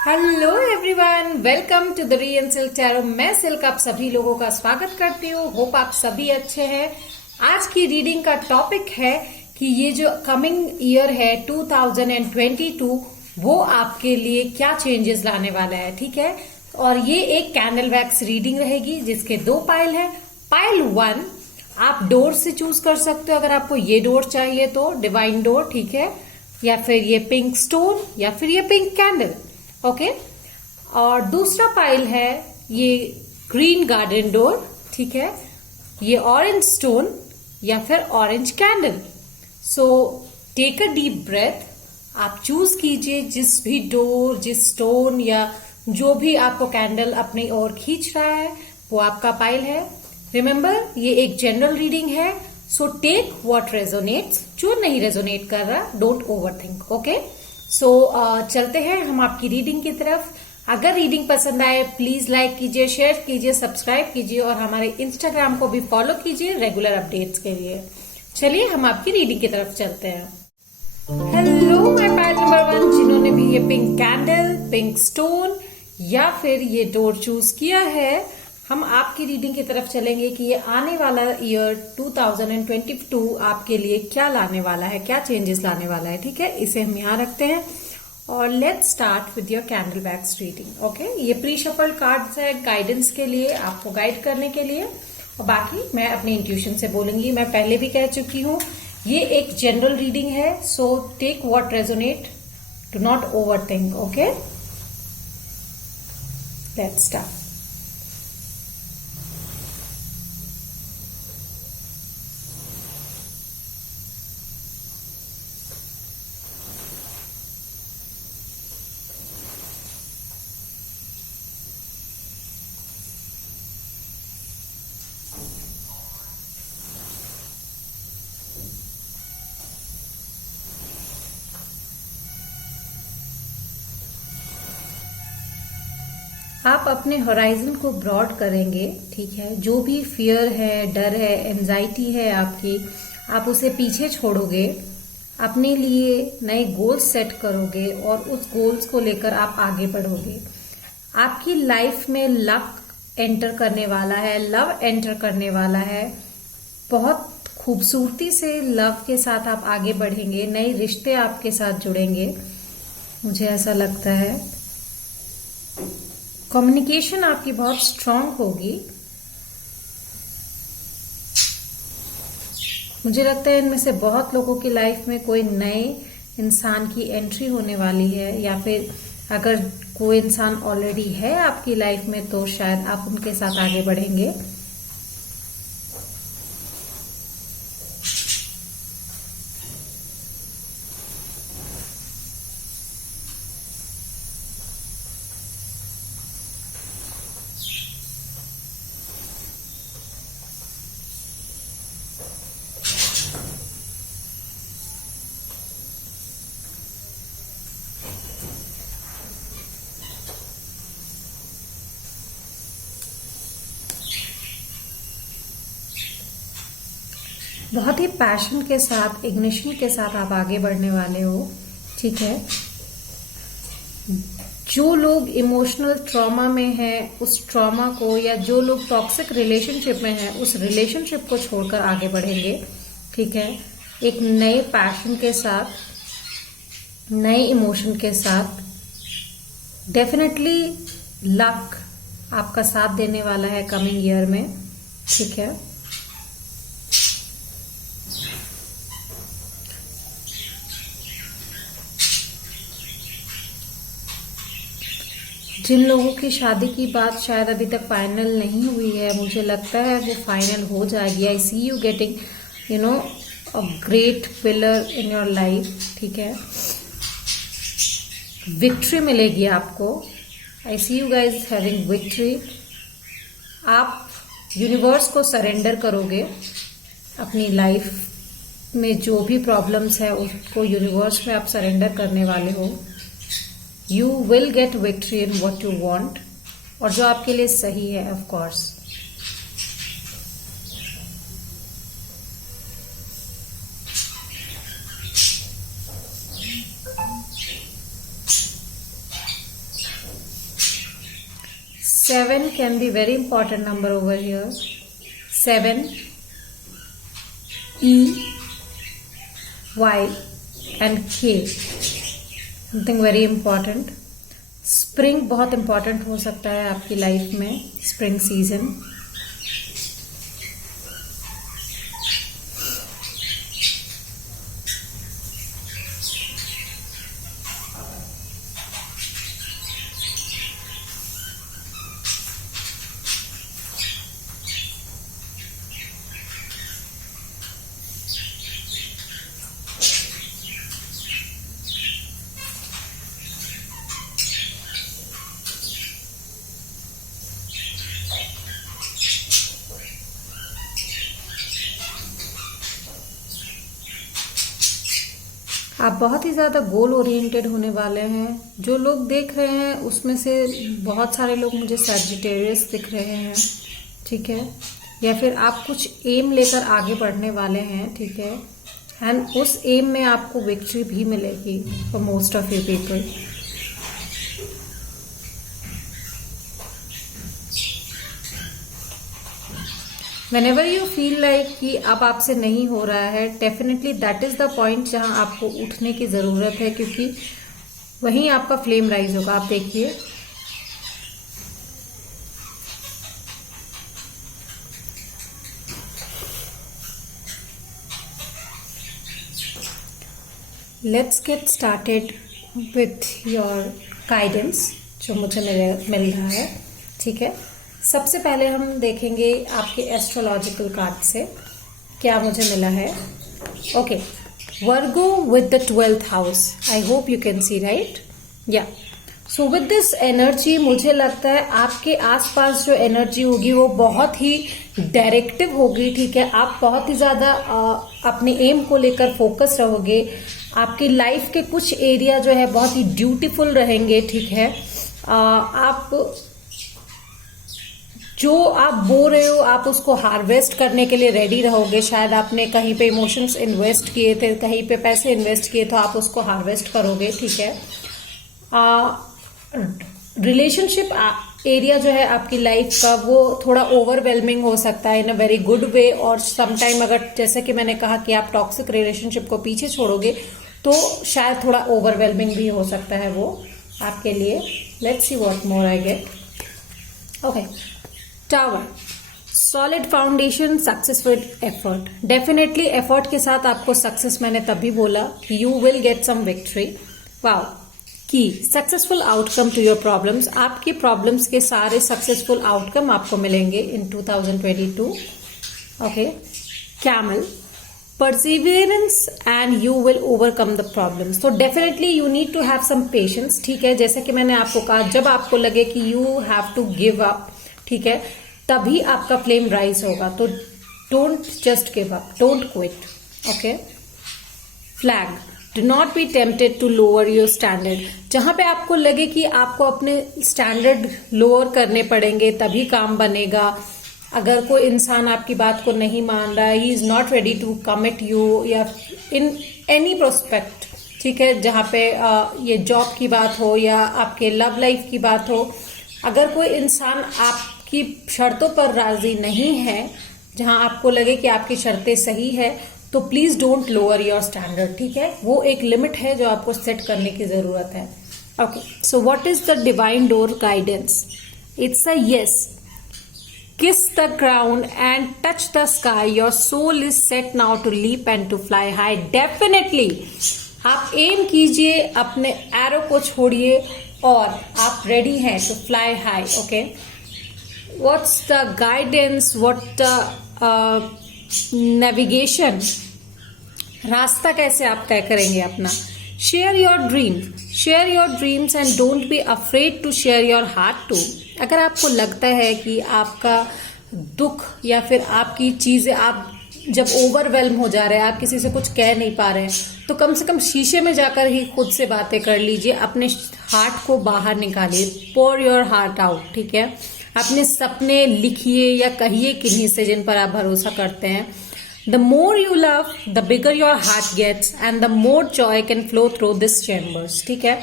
Hello everyone, welcome to the रियन Silk tarot. मैं Silk आप सभी लोगों का स्वागत करती हूँ। होप आप सभी अच्छे हैं। आज की रीडिंग का टॉपिक है कि ये जो कमिंग ईयर है 2022 वो आपके लिए क्या चेंजेस लाने वाला है। ठीक है, और ये एक कैंडल वैक्स रीडिंग रहेगी जिसके दो पाइल है। पाइल 1 आप डोर से चूज कर सकते हो, अगर आपको ये डोर चाहिए तो डिवाइन डोर, ठीक है, या फिर ये पिंक स्टोन या फिर ये पिंक कैंडल। ओके, और दूसरा पाइल है ये ग्रीन गार्डन डोर, ठीक है, ये ऑरेंज स्टोन या फिर orange candle. So take a deep breath, आप चूज कीजिए जिस भी डोर, जिस स्टोन या जो भी आपको कैंडल अपनी ओर खींच रहा है वो आपका पाइल है। रिमेंबर, ये एक जनरल रीडिंग है, सो टेक व्हाट रेजोनेट्स। जो नहीं रेजोनेट कर रहा डोंट ओवरथिंक। ओके, सो चलते हैं हम आपकी रीडिंग की तरफ। अगर रीडिंग पसंद आए प्लीज लाइक कीजिए, शेयर कीजिए, सब्सक्राइब कीजिए और हमारे इंस्टाग्राम को भी फॉलो कीजिए रेगुलर अपडेट्स के लिए। चलिए हम आपकी रीडिंग की तरफ चलते हैं। हेलो माय पाइल नंबर 1, जिन्होंने भी ये पिंक कैंडल, पिंक स्टोन या फिर ये डोर चूज किया है, हम आपकी रीडिंग की तरफ चलेंगे कि ये आने वाला ईयर 2022 आपके लिए क्या लाने वाला है, क्या चेंजेस लाने वाला है। ठीक है, इसे हम यहाँ रखते हैं और let's start with your candle wax reading. Okay, ये प्री शफल्ड कार्ड्स है गाइडेंस के लिए, आपको गाइड करने के लिए, और बाकी मैं अपने इंट्यूशन से बोलूंगी। मैं पहले भी कह चुकी हूँ ये एक जनरल रीडिंग है, so take what resonate, do not overthink. Okay, let's start. आप अपने होराइजन को ब्रॉड करेंगे, ठीक है, जो भी फियर है, डर है, एंजाइटी है आपकी, आप उसे पीछे छोड़ोगे, अपने लिए नए गोल्स सेट करोगे और उस गोल्स को लेकर आप आगे बढ़ोगे। आपकी लाइफ में लक एंटर करने वाला है, लव एंटर करने वाला है। बहुत खूबसूरती से लव के साथ आप आगे बढ़ेंगे, नए रिश्ते आपके साथ जुड़ेंगे, मुझे ऐसा लगता है। कम्युनिकेशन आपकी बहुत स्ट्रांग होगी। मुझे लगता है इनमें से बहुत लोगों की लाइफ में कोई नए इंसान की एंट्री होने वाली है, या फिर अगर कोई इंसान ऑलरेडी है आपकी लाइफ में तो शायद आप उनके साथ आगे बढ़ेंगे। बहुत ही पैशन के साथ, इग्निशन के साथ आप आगे बढ़ने वाले हो। ठीक है, जो लोग इमोशनल ट्रॉमा में हैं उस ट्रॉमा को, या जो लोग टॉक्सिक रिलेशनशिप में हैं उस रिलेशनशिप को छोड़कर आगे बढ़ेंगे। ठीक है, एक नए पैशन के साथ, नए इमोशन के साथ। डेफिनेटली लक आपका साथ देने वाला है कमिंग ईयर में। ठीक है, जिन लोगों की शादी की बात शायद अभी तक फाइनल नहीं हुई है, मुझे लगता है वो फाइनल हो जाएगी। I see you getting a great pillar in your life. ठीक है, विक्ट्री मिलेगी आपको। I see you guys having victory. आप यूनिवर्स को सरेंडर करोगे, अपनी लाइफ में जो भी प्रॉब्लम्स है उसको यूनिवर्स में आप सरेंडर करने वाले हो। You will get victory in what you want, और जो आपके लिए सही है, of course। 7 can be very important number over here. 7, E, Y and K. Something very important. Spring बहुत इंपॉर्टेंट हो सकता है आपकी लाइफ में, स्प्रिंग सीजन. आप बहुत ही ज़्यादा गोल ओरिएंटेड होने वाले हैं. जो लोग देख रहे हैं उसमें से बहुत सारे लोग मुझे सैजिटेरियस दिख रहे हैं, ठीक है, या फिर आप कुछ एम लेकर आगे बढ़ने वाले हैं, ठीक है, एंड उस एम में आपको विक्ट्री भी मिलेगी for most of you people. Whenever you feel like कि अब आपसे नहीं हो रहा है, definitely that is the point जहां आपको उठने की जरूरत है, क्योंकि वहीं आपका फ्लेम राइज होगा. आप देखिए, let's get started with your guidance जो मुझे मिल रहा है, ठीक है. सबसे पहले हम देखेंगे आपके एस्ट्रोलॉजिकल कार्ड से क्या मुझे मिला है. Okay, Virgo with the 12th house. I hope you can see, right? या सो विद दिस एनर्जी मुझे लगता है आपके आसपास जो एनर्जी होगी वो बहुत ही डायरेक्टिव होगी, ठीक है. आप बहुत ही ज्यादा अपने एम को लेकर फोकस रहोगे. आपकी लाइफ के कुछ एरिया जो है बहुत ही ड्यूटीफुल रहेंगे, ठीक है. आप जो आप बो रहे हो आप उसको हार्वेस्ट करने के लिए रेडी रहोगे. शायद आपने कहीं पे इमोशंस इन्वेस्ट किए थे, कहीं पे पैसे इन्वेस्ट किए, तो आप उसको हार्वेस्ट करोगे, ठीक है. रिलेशनशिप एरिया जो है आपकी लाइफ का वो थोड़ा ओवरवेलमिंग हो सकता है इन अ वेरी गुड वे, और समटाइम अगर जैसे कि मैंने कहा कि आप टॉक्सिक रिलेशनशिप को पीछे छोड़ोगे तो शायद थोड़ा ओवरवेलमिंग भी हो सकता है वो आपके लिए. Let's see what more I get. Okay, tower, solid foundation, successful effort. Definitely effort के साथ आपको सक्सेस, मैंने तभी बोला कि you will get some victory. Wow. Key successful outcome to your problems. आपकी प्रॉब्लम्स के सारे सक्सेसफुल आउटकम आपको मिलेंगे in 2022. Okay. Camel, perseverance and you will overcome the problems. तो definitely you need to have some patience, ठीक है. जैसे कि मैंने आपको कहा, जब आपको लगे कि you have to give up, ठीक है, तभी आपका फ्लेम राइज होगा. तो don't just give up, don't quit. Okay. Flag, do not be tempted to lower your standard. जहां पे आपको लगे कि आपको अपने स्टैंडर्ड लोअर करने पड़ेंगे तभी काम बनेगा. अगर कोई इंसान आपकी बात को नहीं मान रहा है, he is not ready to commit you, या इन एनी प्रोस्पेक्ट, ठीक है, जहां पे ये जॉब की बात हो या आपके लव लाइफ की बात हो, अगर कोई इंसान आपकी शर्तों पर राजी नहीं है, जहां आपको लगे कि आपकी शर्तें सही है, तो please don't lower your standard, ठीक है. वो एक लिमिट है जो आपको सेट करने की जरूरत है. Okay, so what is the divine door guidance? It's a yes. Kiss the ground and touch the sky. Your soul is set now to leap and to fly high. Definitely आप aim कीजिए, अपने arrow को छोड़िए और आप ready हैं to fly high. Okay. What's the guidance, what the navigation, रास्ता कैसे आप तय करेंगे अपना. Share your dream, share your dreams and don't be afraid to share your heart too. अगर आपको लगता है कि आपका दुख या फिर आपकी चीजें, आप जब ओवरवेल्म हो जा रहे हैं, आप किसी से कुछ कह नहीं पा रहे हैं, तो कम से कम शीशे में जाकर ही खुद से बातें कर लीजिए. अपने हार्ट को बाहर निकालिए. पोर योर हार्ट आउट, ठीक है. अपने सपने लिखिए या कहिए किन्हीं से जिन पर आप भरोसा करते हैं. The more you love, the bigger your heart gets and the more joy can flow through this chambers, ठीक है.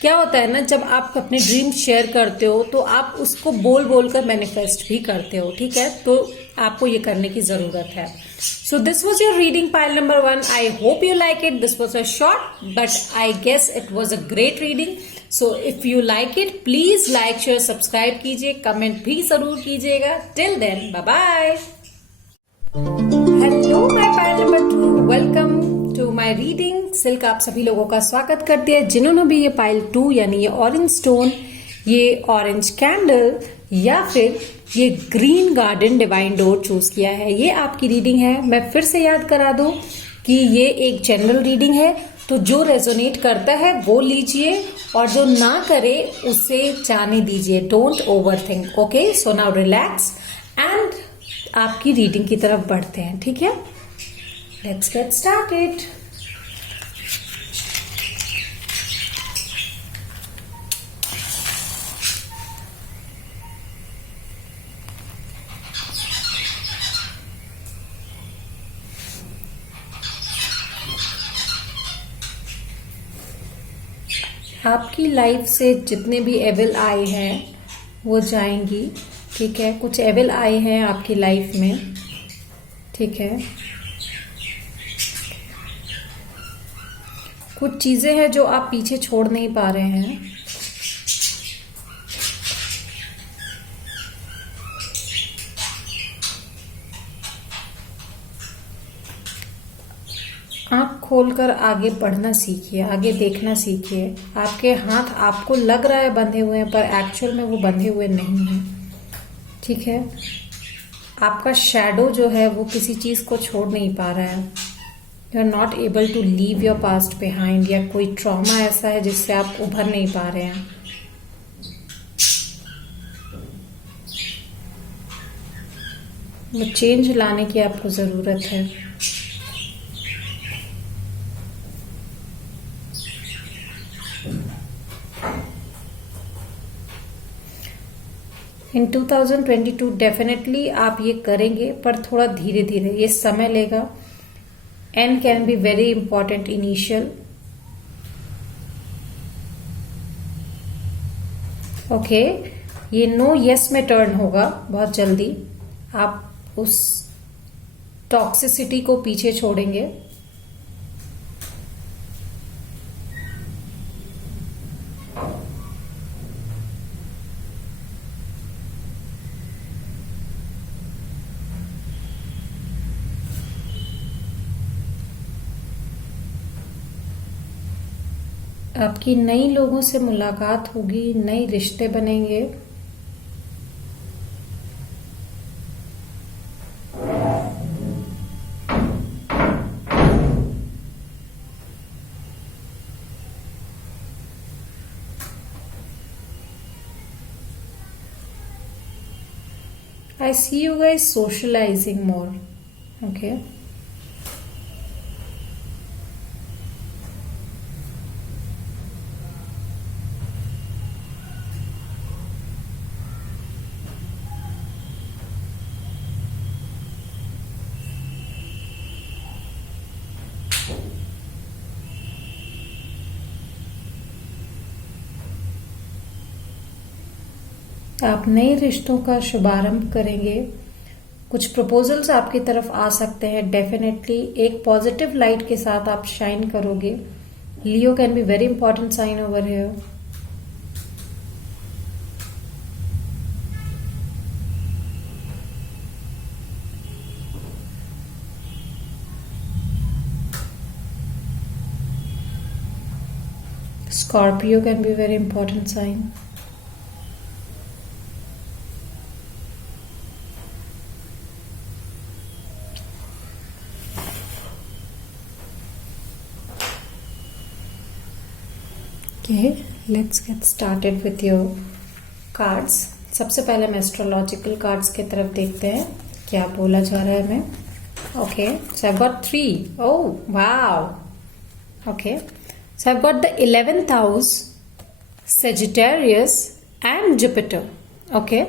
क्या होता है ना, जब आप अपने ड्रीम शेयर करते हो तो आप उसको बोल बोल कर मैनिफेस्ट भी करते हो, ठीक है, तो आपको ये करने की जरूरत है. So this was your reading pile number 1. I hope you like it. This was a short but I guess it was a great reading. So if you like it please like share subscribe कीजिए, comment भी जरूर कीजिएगा. Till then bye bye. Hello my pile number 2, welcome to my reading. Silk आप सभी लोगों का स्वागत करती है जिन्होंने भी ये पाइल 2 यानी ये ऑरेंज स्टोन, ये ऑरेंज कैंडल या फिर ये green garden divine door choose किया है. ये आपकी रीडिंग है. मैं फिर से याद करा दूं कि ये एक जनरल रीडिंग है, तो जो रेजोनेट करता है वो लीजिए और जो ना करे उसे जाने दीजिए. Don't over think. Okay, so now relax and आपकी रीडिंग की तरफ बढ़ते हैं, ठीक है. Let's get started. आपकी लाइफ से जितने भी एविल आए हैं वो जाएंगी, ठीक है. कुछ एविल आए हैं आपकी लाइफ में, ठीक है. कुछ चीजें हैं जो आप पीछे छोड़ नहीं पा रहे हैं. आंख खोलकर आगे बढ़ना सीखिए, आगे देखना सीखिए. आपके हाथ आपको लग रहा है बंधे हुए हैं पर एक्चुअल में वो बंधे हुए नहीं हैं, ठीक है. आपका शैडो जो है वो किसी चीज को छोड़ नहीं पा रहा है. You are not able to leave your past behind, या कोई ट्रॉमा ऐसा है जिससे आप उभर नहीं पा रहे हैं. वो चेंज लाने की आपको जरूरत है. इन 2022 डेफिनेटली आप ये करेंगे पर थोड़ा धीरे धीरे, ये समय लेगा. And can be very important initial. Okay, ये नो यस में टर्न होगा बहुत जल्दी. आप उस टॉक्सिसिटी को पीछे छोड़ेंगे. आपकी नई लोगों से मुलाकात होगी, नए रिश्ते बनेंगे. I see you guys socializing more. Okay. आप नए रिश्तों का शुभारंभ करेंगे. कुछ प्रपोजल्स आपकी तरफ आ सकते हैं. डेफिनेटली एक पॉजिटिव लाइट के साथ आप शाइन करोगे. Leo can be very important sign over here. Scorpio can be very important sign. Okay, let's get started with your cards. सबसे पहले हम एस्ट्रोलॉजिकल कार्ड्स की तरफ देखते हैं क्या बोला जा रहा है हमें. Okay, so I've got 3. Oh, wow. Okay, so I've got the 11th house, Sagittarius and Jupiter. Okay,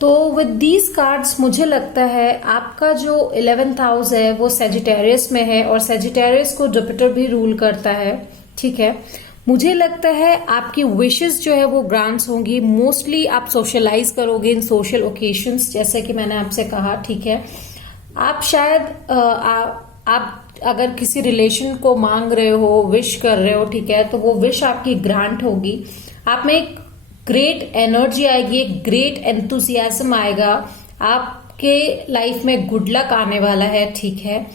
तो विद दीज कार्ड्स मुझे लगता है आपका जो 11th हाउस है वो सेजिटेरियस में है और सेजिटेरियस को जुपिटर भी रूल करता है, ठीक है. मुझे लगता है आपकी विशेस जो है वो ग्रांट्स होंगी। मोस्टली आप सोशलाइज करोगे इन सोशल ओकेशंस, जैसे कि मैंने आपसे कहा, ठीक है। आप शायद आप अगर किसी रिलेशन को मांग रहे हो, विश कर रहे हो, ठीक है, तो वो विश आपकी ग्रांट होगी। आप में एक ग्रेट एनर्जी आएगी, एक ग्रेट एंथुसियाज्म आएगा, आपके लाइफ में गुड लक आने वाला है, ठीक है।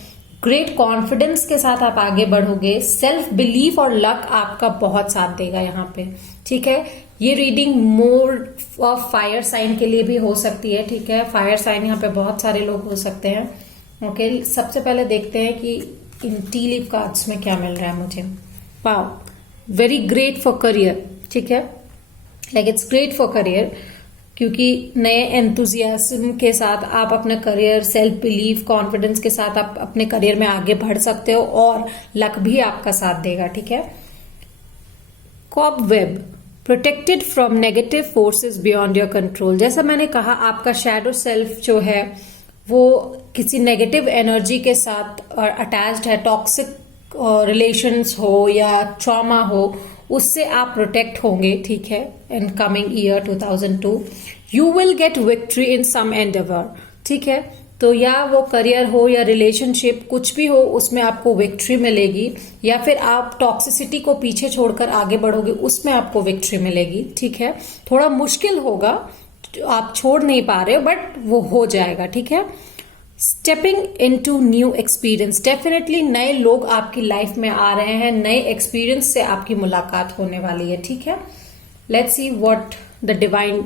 ग्रेट कॉन्फिडेंस के साथ आप आगे बढ़ोगे, सेल्फ बिलीफ और लक आपका बहुत साथ देगा यहाँ पे, ठीक है। ये reading more of fire sign के लिए भी हो सकती है, ठीक है। फायर साइन यहाँ पे बहुत सारे लोग हो सकते हैं, ओके। सबसे पहले देखते हैं कि इन टी लीफ कार्ड्स में क्या मिल रहा है मुझे। Wow, very great for career, ठीक है, like it's great for career, क्योंकि नए एंथुजियाज्म के साथ आप अपना करियर, सेल्फ बिलीफ, कॉन्फिडेंस के साथ आप अपने करियर में आगे बढ़ सकते हो और लक भी आपका साथ देगा, ठीक है। Cobweb, protected from negative forces beyond your control. जैसा मैंने कहा, आपका शैडो सेल्फ जो है वो किसी नेगेटिव एनर्जी के साथ अटैच्ड है, टॉक्सिक रिलेशंस हो या ट्रॉमा हो, उससे आप प्रोटेक्ट होंगे, ठीक है। In coming year 2002 you will get victory in some endeavour, ठीक है। तो या वो करियर हो या रिलेशनशिप, कुछ भी हो, उसमें आपको विक्ट्री मिलेगी, या फिर आप टॉक्सिसिटी को पीछे छोड़कर आगे बढ़ोगे, उसमें आपको विक्ट्री मिलेगी, ठीक है। थोड़ा मुश्किल होगा, आप छोड़ नहीं पा रहे हो, बट वो हो जाएगा, ठीक है। Stepping into new experience, definitely नए लोग आपकी लाइफ में आ रहे हैं, नए एक्सपीरियंस से आपकी मुलाकात होने वाली है, ठीक है। Let's see what the divine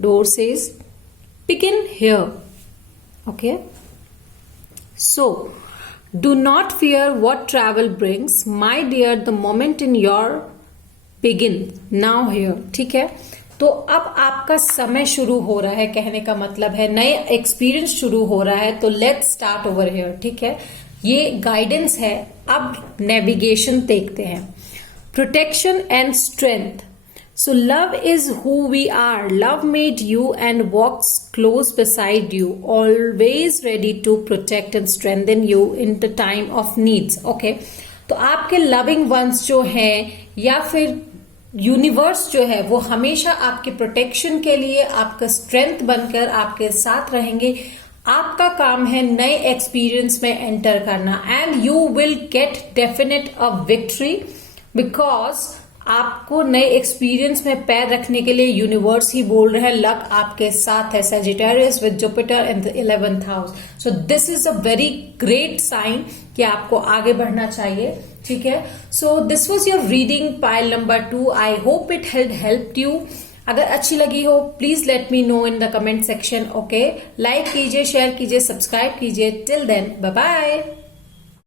door says. Begin here, okay. So do not fear what travel brings, my dear, the moment in your begin now here, ठीक है। तो अब आपका समय शुरू हो रहा है, कहने का मतलब है नए एक्सपीरियंस शुरू हो रहा है, तो लेट्स स्टार्ट ओवर हियर, ठीक है। ये गाइडेंस है। अब नेविगेशन देखते हैं। Protection and strength. So love is who we are, love made you and walks close beside you, always ready to protect and strengthen you in the time of needs, okay. तो आपके loving once जो हैं या फिर universe जो है वो हमेशा आपके प्रोटेक्शन के लिए, आपका स्ट्रेंथ बनकर आपके साथ रहेंगे। आपका काम है नए एक्सपीरियंस में एंटर करना, and you will gate definite a victory, because आपको नए एक्सपीरियंस में पैर रखने के लिए यूनिवर्स ही बोल रहे हैं, लक आपके साथ है। Sagittarius with Jupiter in the 11th house, so this is a very great sign कि आपको आगे बढ़ना चाहिए, ठीक है। So this was your reading pile number 2। I hope it helped you. अगर अच्छी लगी हो please let me know in the comment section, okay. Like कीजिए, शेयर कीजिए, सब्सक्राइब कीजिए। Till then, bye bye.